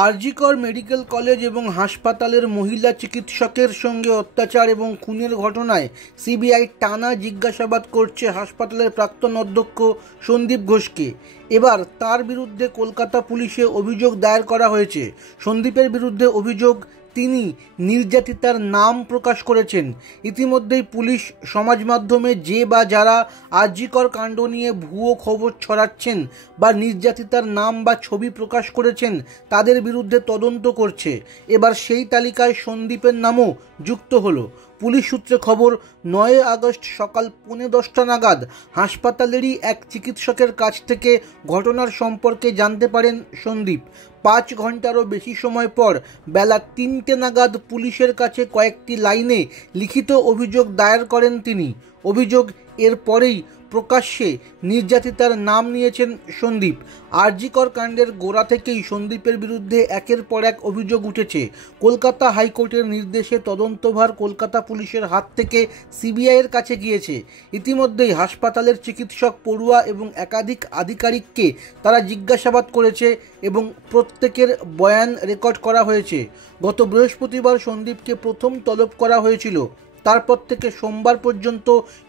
RG Kar medical college এবং হাসপাতালের মহিলা চিকিৎসকের সঙ্গে অত্যাচার এবং খুনের ঘটনায় সিবিআই টানা জিজ্ঞাসাবাদ করছে হাসপাতালের প্রাক্তন অধ্যক্ষ সন্দীপ ঘোষকে। এবার তার বিরুদ্ধে কলকাতা পুলিশে অভিযোগ দায়ের করা হয়েছে। সন্দীপের বিরুদ্ধে অভিযোগ, তিনি নির্যাতিতার নাম প্রকাশ করেছেন। ইতিমধ্যেই পুলিশ সমাজ মাধ্যমে যে বা যারা আরজিকর কাণ্ড নিয়ে ভুয়ো খবর ছড়াচ্ছেন বা নির্যাতিতার নাম বা ছবি প্রকাশ করেছেন তাদের বিরুদ্ধে তদন্ত করছে। এবার সেই তালিকায় সন্দীপের নামও যুক্ত হলো। পুলিশ সূত্রে খবর, 9 আগস্ট সকাল 10:15 নাগাদ হাসপাতালেরই এক চিকিৎসকের কাছ থেকে ঘটনার সম্পর্কে জানতে পারেন সন্দীপ। 5 ঘন্টারও বেশি সময় পর বেলা 3টে নাগাদ পুলিশের কাছে কয়েকটি লাইনে লিখিত অভিযোগ দায়ের করেন তিনি। অভিযোগ, এরপরেই প্রকাশ্যে নির্যাতিতার নাম নিয়েছেন সন্দীপ। আরজিকর কাণ্ডের গোড়া থেকেই সন্দীপের বিরুদ্ধে একের পর এক অভিযোগ উঠেছে। কলকাতা হাইকোর্টের নির্দেশে তদন্তভার কলকাতা পুলিশের হাত থেকে সিবিআইয়ের কাছে গিয়েছে। ইতিমধ্যেই হাসপাতালের চিকিৎসক, পড়ুয়া এবং একাধিক আধিকারিককে তারা জিজ্ঞাসাবাদ করেছে এবং প্রত্যেকের বয়ান রেকর্ড করা হয়েছে। গত বৃহস্পতিবার সন্দীপকে প্রথম তলব করা হয়েছিল। তারপর থেকে সোমবার পর্যন্ত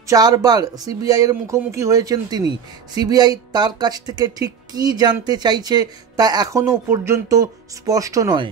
4 বার সিবিআইয়ের মুখোমুখি হয়েছেন তিনি। সিবিআই তার কাছ থেকে ঠিক কী জানতে চাইছে তা এখনও পর্যন্ত স্পষ্ট নয়।